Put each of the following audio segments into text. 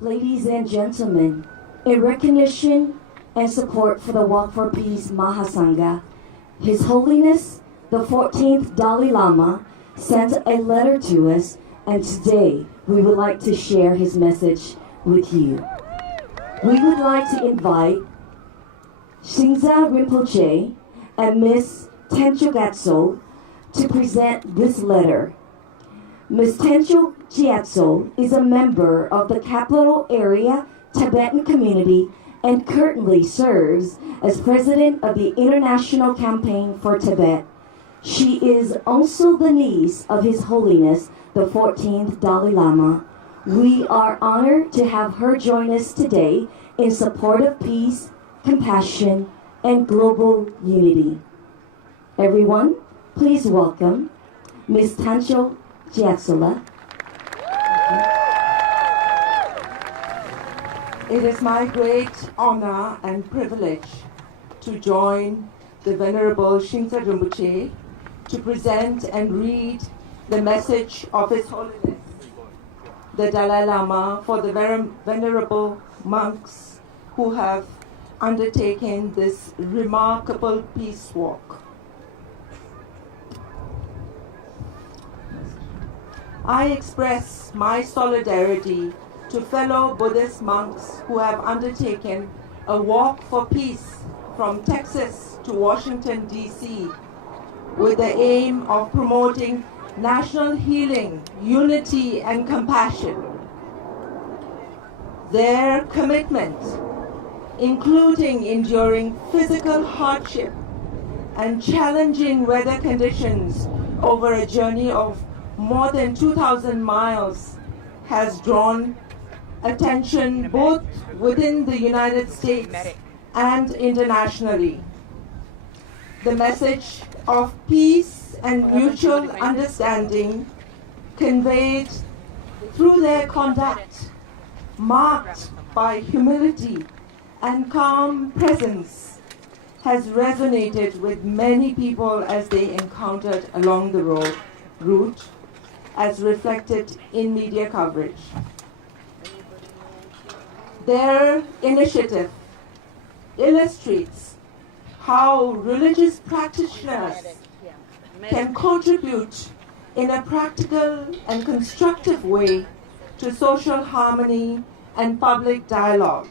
Ladies and gentlemen, in recognition and support for the Walk for Peace Mahasangha, His Holiness the 14th Dalai Lama sent a letter to us, and today we would like to share his message with you. We would like to invite Shinza Rinpoche and Ms. Tencho Gyatso to present this letter. Ms. Tencho Gyatso is a member of the Capital Area Tibetan Community and currently serves as president of the International Campaign for Tibet. She is also the niece of His Holiness the 14th Dalai Lama. We are honored to have her join us today in support of peace, compassion, and global unity. Everyone, please welcome Ms. Tencho Gyatso. It is my great honor and privilege to join the Venerable Shinza Rinpoche to present and read the message of His Holiness, the Dalai Lama, for the venerable monks who have undertaken this remarkable peace walk. I express my solidarity to fellow Buddhist monks who have undertaken a walk for peace from Texas to Washington, D.C., with the aim of promoting national healing, unity, and compassion. Their commitment, including enduring physical hardship and challenging weather conditions over a journey of more than 2,000 miles, has drawn attention both within the United States and internationally. The message of peace and mutual understanding conveyed through their conduct, marked by humility and calm presence, has resonated with many people as they encountered along the route, as reflected in media coverage. Their initiative illustrates how religious practitioners can contribute in a practical and constructive way to social harmony and public dialogue.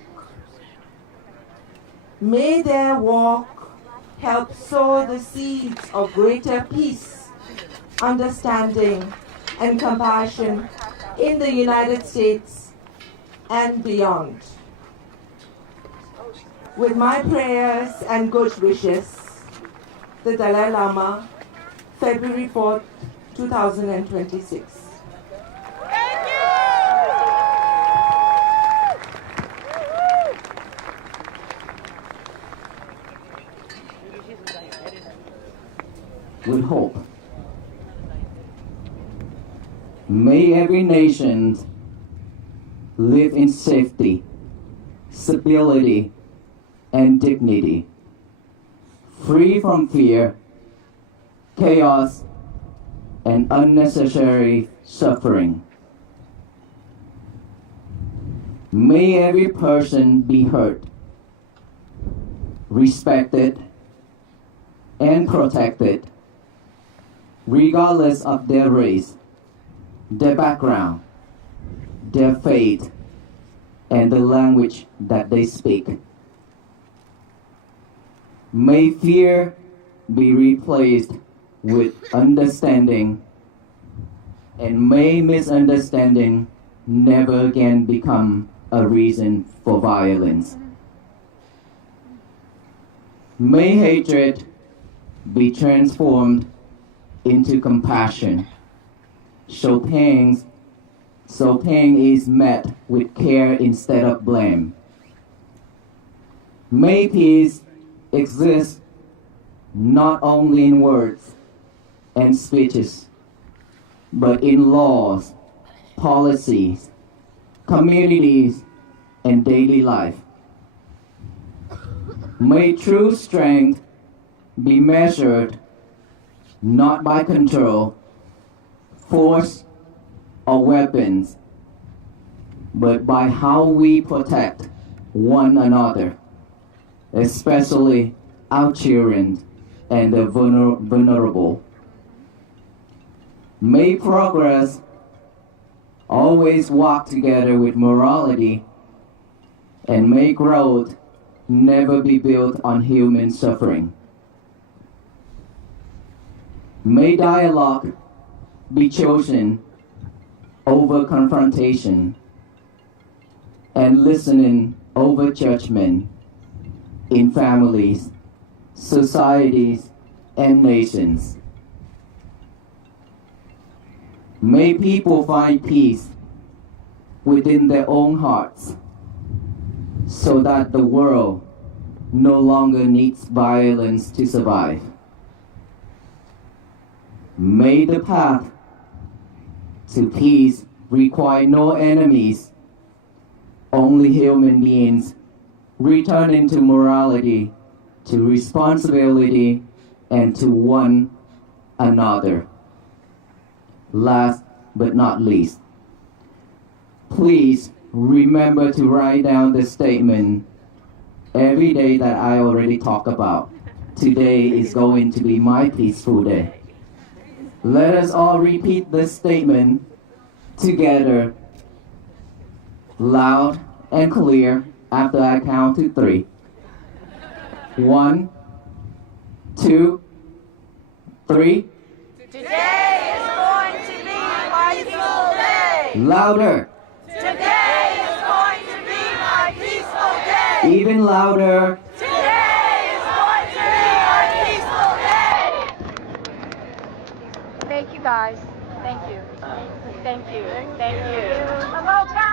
May their walk help sow the seeds of greater peace, understanding, and compassion in the United States and beyond. With my prayers and good wishes, the Dalai Lama, February 4th, 2026. With hope, may every nation live in safety, stability, and dignity, free from fear, chaos, and unnecessary suffering. May every person be heard, respected, and protected, regardless of their race, their background, their faith, and the language that they speak. May fear be replaced with understanding, and may misunderstanding never again become a reason for violence. May hatred be transformed into compassion, so pain is met with care instead of blame. May peace exist not only in words and speeches, but in laws, policies, communities, and daily life. May true strength be measured not by control, force, or weapons, but by how we protect one another, especially our children and the vulnerable. May progress always walk together with morality, and may growth never be built on human suffering. May dialogue be chosen over confrontation and listening over judgment in families, societies, and nations. May people find peace within their own hearts so that the world no longer needs violence to survive. May the path to peace require no enemies, only human beings returning to morality, to responsibility, and to one another. Last but not least, please remember to write down the statement every day that I already talked about. Today is going to be my peaceful day. Let us all repeat this statement together, loud and clear, after I count to 3. 1, 2, 3. Today is going to be my peaceful day. Louder. Today is going to be my peaceful day. Even louder. Today is going to be my peaceful day. Thank you, guys. Thank you. Thank you. Thank you. Aloha!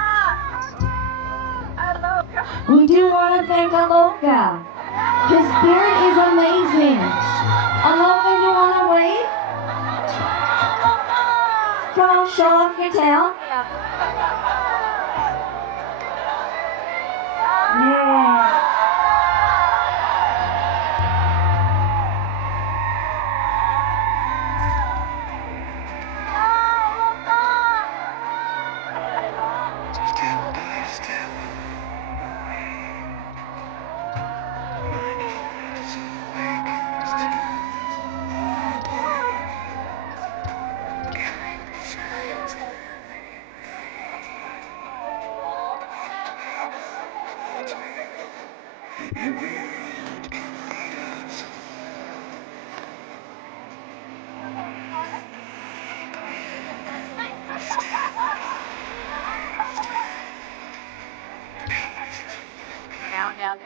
Aloha! We do want to thank Aloka. His spirit is amazing. Aloka, you want to wave? Come on, show off your tail. Yeah. Now,